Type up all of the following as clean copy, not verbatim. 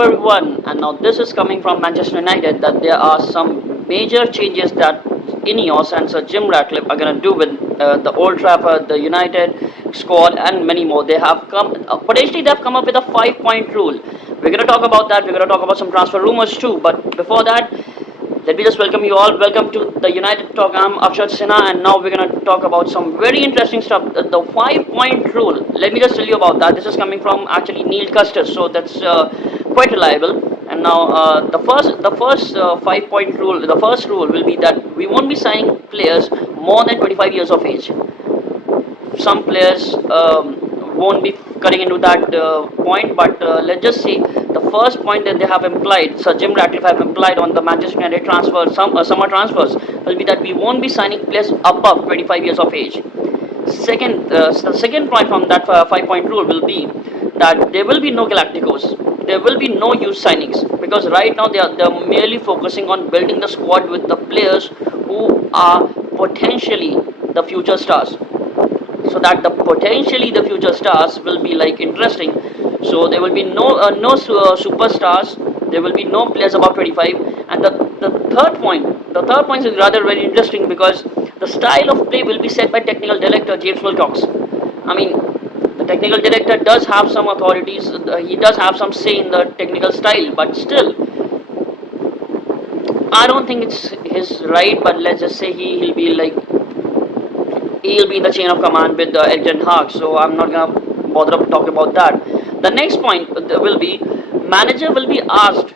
Hello everyone, and now this is coming from Manchester United that there are some major changes that Ineos and Sir Jim Ratcliffe are going to do with the Old Trafford, the United squad, and many more. They have come potentially they have come up with a 5-point rule. We're going to talk about that. We're going to talk about some transfer rumors too. But before that, let me just welcome you all. Welcome to the United Talk. I'm Akshat Sinha, and now we're going to talk about some very interesting stuff. The 5-point rule. Let me just tell you about that. This is coming from actually Neil Custis, so that's quite reliable. And now the first 5-point rule. The first rule will be that we won't be signing players more than 25 years of age. Some players won't be cutting into that point, but let's just say the first point that they have implied, Sir Jim Ratcliffe have implied on the Manchester United transfer, some summer transfers, will be that we won't be signing players above 25 years of age. The second point from that 5-point rule will be that there will be no Galacticos. There will be no youth signings because right now they're merely focusing on building the squad with the players who are potentially the future stars, so that the potentially the future stars will be like interesting. So there will be no superstars. There will be no players above 25. And the third point is rather very interesting because the style of play will be set by technical director James Wilcox. I mean, the technical director does have some authorities. He does have some say in the technical style, but still, I don't think it's his right. But let's just say he'll be in the chain of command with Erik Ten Hag, so I'm not gonna bother to talk about that. The next point will be manager will be asked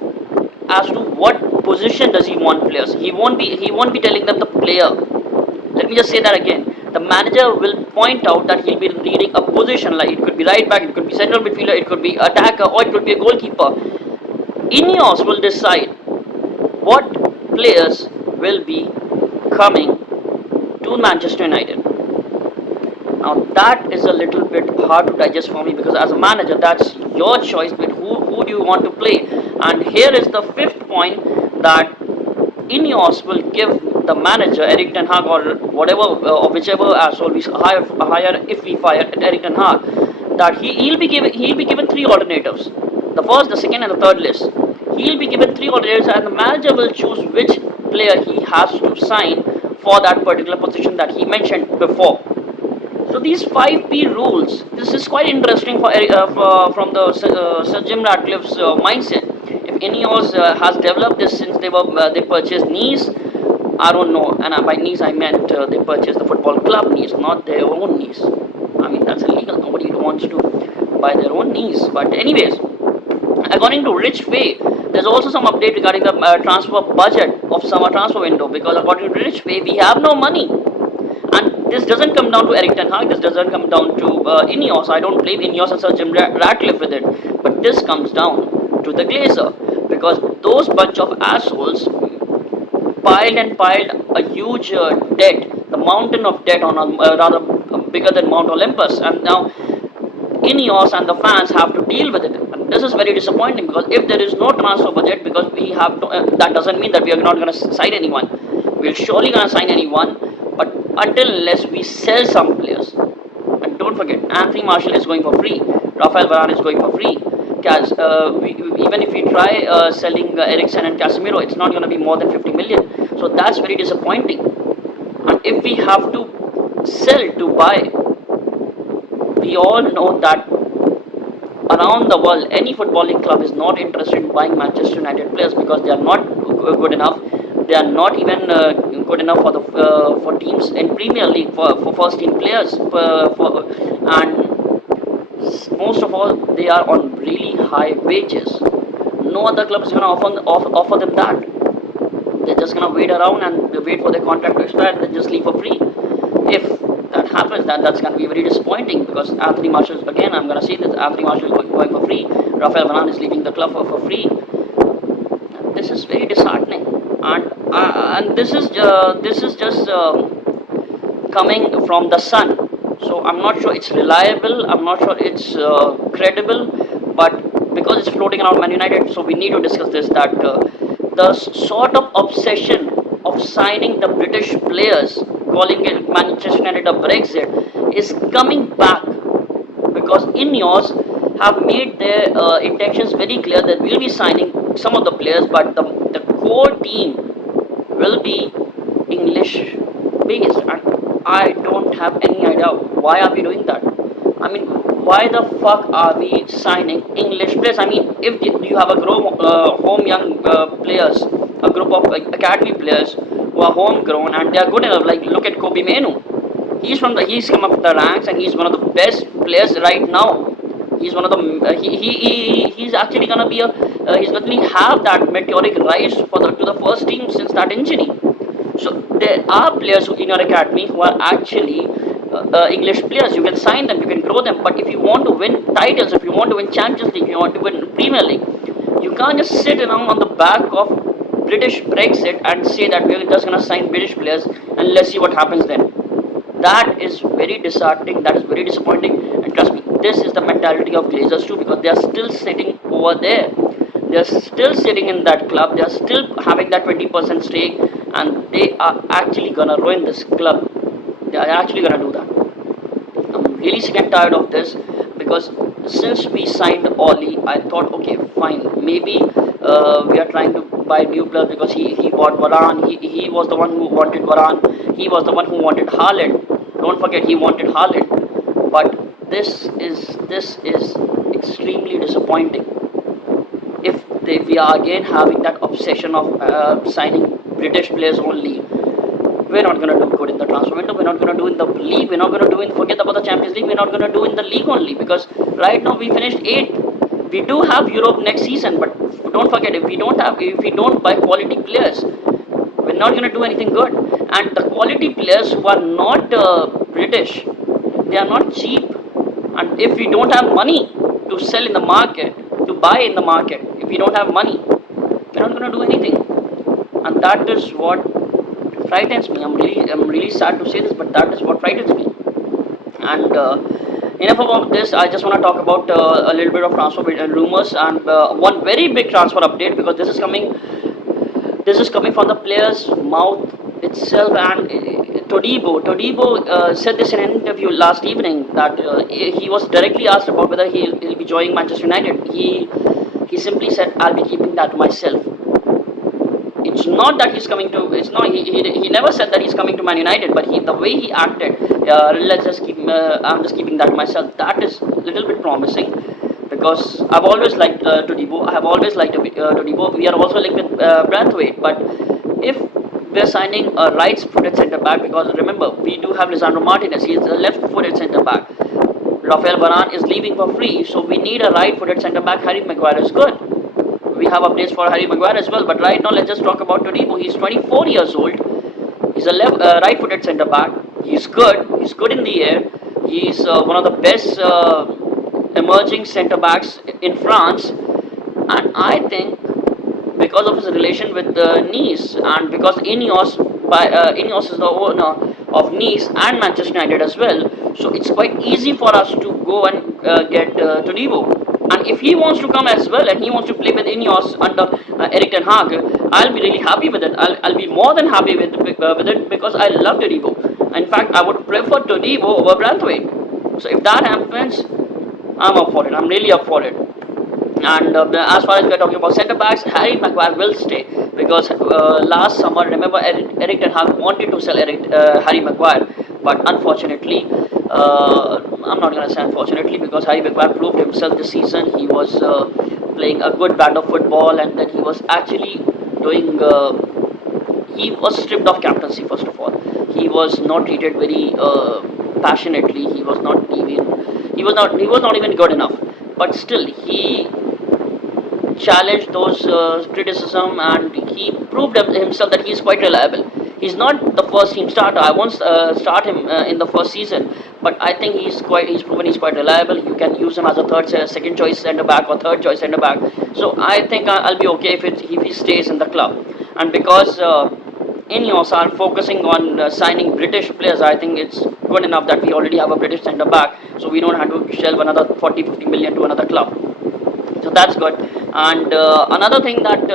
as to what position does he want players. He won't be telling them the player. Let me just say that again. The manager will point out that he'll be reading a position, like it could be right back, it could be central midfielder, it could be attacker, or it could be a goalkeeper. Ineos will decide what players will be coming to Manchester United. Now that is a little bit hard to digest for me because as a manager, that's your choice. But who do you want to play? And here is the fifth point that Ineos will give the manager Erik Ten Hag or whatever or whichever asshole we hire if we fire Erik Ten Hag, that he'll be given three alternatives: the first, the second, and the third list. He'll be given three alternatives, and the manager will choose which player he has to sign for that particular position that he mentioned before. So these 5P rules, this is quite interesting from the Sir Jim Ratcliffe's mindset. If Ineos has developed this since they purchased Nice, I don't know. And by Nice I meant they purchased the football club Nice, not their own Nice. I mean that's illegal. Nobody wants to buy their own Nice. But anyways, according to Rich Way, there's also some update regarding the transfer budget of summer transfer window because according to Rich Way, we have no money. And this doesn't come down to Erik Ten Hag, this doesn't come down to Ineos. I don't blame Ineos and Sir Jim Ratcliffe with it. But this comes down to the Glazer because those bunch of assholes piled and piled a huge debt, the mountain of debt on rather bigger than Mount Olympus. And now Ineos and the fans have to deal with it. And this is very disappointing because if there is no transfer budget, because we have to, that doesn't mean that we are not going to sign anyone. We're surely going to sign anyone, but until unless we sell some players. And don't forget, Anthony Martial is going for free. Rafael Varane is going for free. Even if we try selling Eriksen and Casemiro, it's not going to be more than 50 million. So that's very disappointing. And if we have to sell to buy, we all know that around the world, any footballing club is not interested in buying Manchester United players because they are not good enough. They are not even good enough for teams in Premier League for first team players. And most of all, they are on really high wages. No other club is going to offer them that. They're just going to wait around and wait for their contract to expire and then just leave for free. If that happens, that's going to be very disappointing because Anthony Martial, again, I'm going to say this, Anthony Martial is going for free. Rafael Varane is leaving the club for free. This is very disheartening. And this is just coming from the Sun. So I'm not sure it's reliable. I'm not sure it's credible. But because it's floating around Man United, so we need to discuss this. That the sort of obsession of signing the British players, calling it Manchester United a Brexit, is coming back because Ineos have made their intentions very clear that we'll be signing some of the players, but the core team will be English based, and I don't have any idea why are we doing that. I mean, why the fuck are we signing English players? I mean, if you have a home young players, a group of academy players who are homegrown and they are good enough, like look at Kobe Menu. He's come up the ranks and he's one of the best players right now. He's one of the he's actually gonna be a he's gonna have that meteoric rise for to the first team since that injury. So there are players in your academy who are actually English players. You can sign them, you can grow them. But if you want to win titles, if you want to win Champions League, if you want to win Premier League, you can't just sit around on the back of British Brexit and say that we're just gonna sign British players and let's see what happens then. That is very disheartening, that is very disappointing, and trust me, this is the mentality of Glazers too, because they are still sitting over there, they are still sitting in that club, they are still having that 20% stake, and they are actually gonna ruin this club. They are actually gonna do that. I'm really sick and tired of this, because since we signed Oli, I thought, okay, fine, maybe we are trying to buy new players because he bought Varane. He was the one who wanted Varane. He was the one who wanted Haaland. Don't forget, he wanted Haaland. But this is extremely disappointing. If we are again having that obsession of signing British players only, we're not going to do good in the transfer window. We're not going to do in the league. We're not going to do in, forget about the Champions League. We're not going to do in the league only, because right now we finished 8th. We do have Europe next season, but don't forget, if we don't buy quality players, we're not going to do anything good. And the quality players who are not British, they are not cheap. And if we don't have money to sell in the market, to buy in the market, if we don't have money, we're not going to do anything. And that is what frightens me. I'm really sad to say this, but that is what frightens me. And enough about this. I just want to talk about a little bit of transfer rumors and one very big transfer update, because this is coming. This is coming from the player's mouth itself. And Todibo said this in an interview last evening, that he was directly asked about whether he'll be joining Manchester United. He simply said, "I'll be keeping that to myself." It's not that he's coming to. It's not. He never said that he's coming to Man United. But the way he acted, let's just keep. I'm just keeping that to myself. That is a little bit promising, because I've always liked Todibo. I have always liked Todibo. We are also linked with Braithwaite. But if we're signing a right-footed centre back, because remember we do have Lisandro Martinez. He is a left-footed centre back. Rafael Varane is leaving for free, so we need a right-footed centre back. Harry Maguire is good. We have updates for Harry Maguire as well. But right now, let's just talk about Todibo. He's 24 years old. He's a right-footed centre back. He's good. He's good in the air. He's one of the best emerging centre backs in France. And I think because of his relation with Nice, and because Ineos is the owner of Nice and Manchester United as well, so it's quite easy for us to go and get Todibo. And if he wants to come as well and he wants to play with Ineos under Erik Ten Hag, I'll be really happy with it. I'll be more than happy with it, because I love Todibo. In fact, I would prefer Todibo over Braithwaite. So if that happens, I'm up for it. I'm really up for it. And as far as we're talking about centre backs, Harry Maguire will stay, because last summer, remember, Erik Ten Hag wanted to sell Harry Maguire, but unfortunately, I'm not going to say unfortunately, because Harry Maguire proved himself this season. He was playing a good brand of football, and then he was actually doing. He was stripped of captaincy first of all. He was not treated very passionately. He was not even. He was not. He was not even good enough. But still, he challenged those criticism, and he proved himself that he is quite reliable. He's not the first team starter. I won't start him in the first season, but I think he's proven he's quite reliable. You can use him as a second choice centre back or third choice centre back. So I think I'll be okay if he stays in the club. And because Ineos are focusing on signing British players, I think it's good enough that we already have a British centre back, so we don't have to shelve another 40-50 million to another club. So that's good. And another thing, that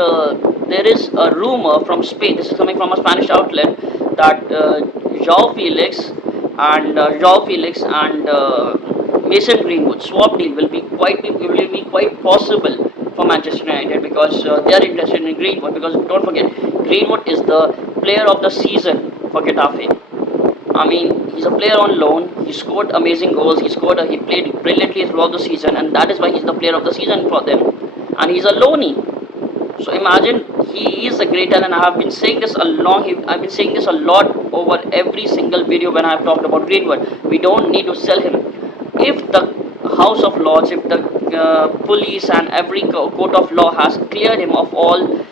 there is a rumor from Spain. This is coming from a Spanish outlet, that João Felix and Mason Greenwood swap deal will be quite possible for Manchester United because they are interested in Greenwood. Because don't forget, Greenwood is the player of the season for Getafe. I mean, he's a player on loan. He scored amazing goals. He played brilliantly throughout the season, and that is why he's the player of the season for them. And he's a loanee. So imagine, he is a great talent. I have been saying this a long. I've been saying this a lot over every single video when I have talked about Greenwood. We don't need to sell him. If the House of Lords, if the police and every court of law has cleared him of all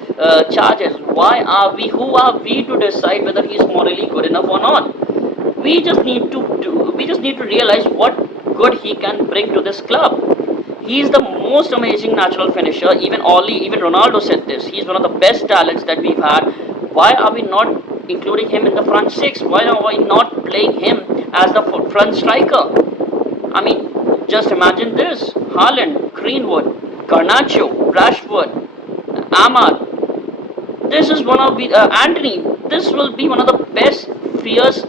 charges, why are we? Who are we to decide whether he is morally good enough or not? We just need to we just need to realize what good he can bring to this club. He is the most amazing natural finisher. Even Ronaldo said this. He's one of the best talents that we've had. Why are we not including him in the front six? Why are we not playing him as the front striker? I mean, just imagine this: Haaland, Greenwood, Garnacho, Rashford, Ahmad. This is one of the Anthony. This will be one of the best fierce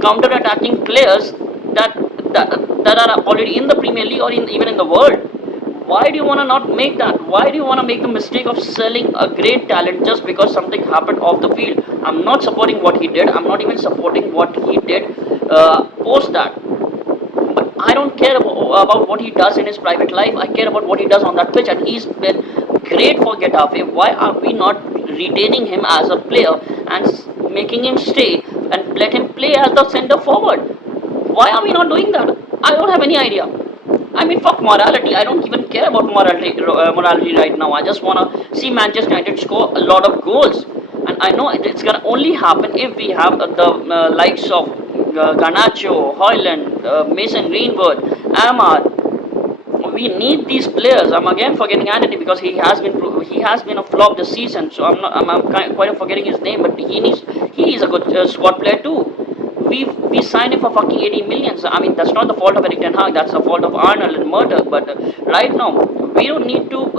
counter-attacking players that, that are already in the Premier League or even in the world. Why do you want to not make that? Why do you want to make the mistake of selling a great talent just because something happened off the field? I'm not supporting what he did. I'm not even supporting what he did post that. But I don't care about what he does in his private life. I care about what he does on that pitch, and he's been great for Getafe. Why are we not retaining him as a player and making him stay and let him play as the centre forward? Why are we not doing that? I don't have any idea. I mean, fuck morality. I don't even care about morality right now. I just want to see Manchester United score a lot of goals. And I know it's going to only happen if we have the likes of Garnacho, Hoyland, Mason Greenwood, Ahmad. We need these players. I'm again forgetting Anthony because he has been a flop this season. So I'm quite forgetting his name. But he is a good squad player too. We signed him for fucking 80 millions. I mean, that's not the fault of Erik Ten Hag. That's the fault of Arnold and Murdoch. But right now, we don't need to,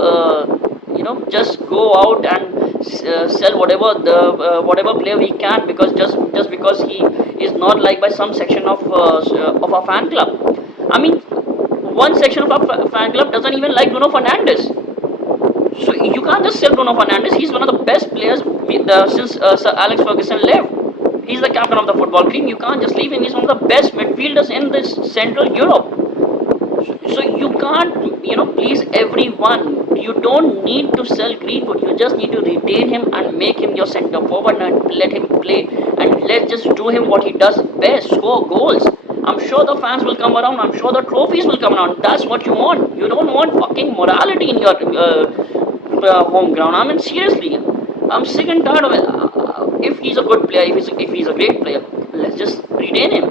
just go out and sell whatever player we can because just because he is not liked by some section of our fan club. I mean, one section of our fan club doesn't even like Bruno Fernandes. So you can't just sell Bruno Fernandes. He's one of the best players since Sir Alex Ferguson left. He's the captain of the football team. You can't just leave him. He's one of the best midfielders in this Central Europe. So you can't, please everyone. You don't need to sell Greenwood. You just need to retain him and make him your centre forward and let him play. And let's just do him what he does best: score goals. I'm sure the fans will come around. I'm sure the trophies will come around. That's what you want. You don't want fucking morality in your home ground. I mean, seriously, I'm sick and tired of it. If he's a good player, if he's a great player, let's just retain him.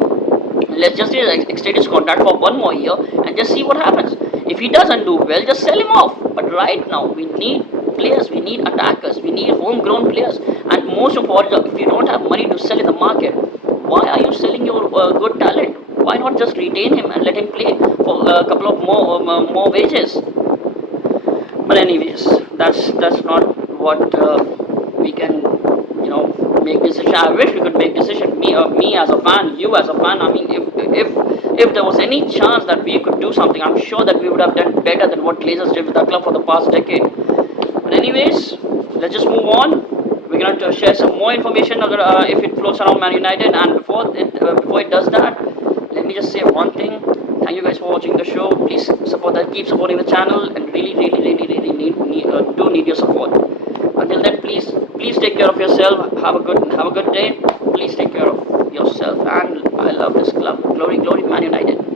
Let's just extend his contract for one more year and just see what happens. If he doesn't do well, just sell him off. But right now, we need players, we need attackers, we need homegrown players. And most of all, if you don't have money to sell in the market, why are you selling your good talent? Why not just retain him and let him play for a couple of more wages? But anyways, that's not what we can make decision. I wish we could make decision. Me as a fan, you as a fan. I mean, if there was any chance that we could do something, I'm sure that we would have done better than what Glazers did with that club for the past decade. But anyways, let's just move on. We're going to share some more information if it floats around Man United. And before it does that, let me just say one thing. Thank you guys for watching the show. Please support that. Keep supporting the channel, and really need your support. Until then, please take care of yourself. Have a good day. Please take care of yourself. And I love this club. Glory, Man United.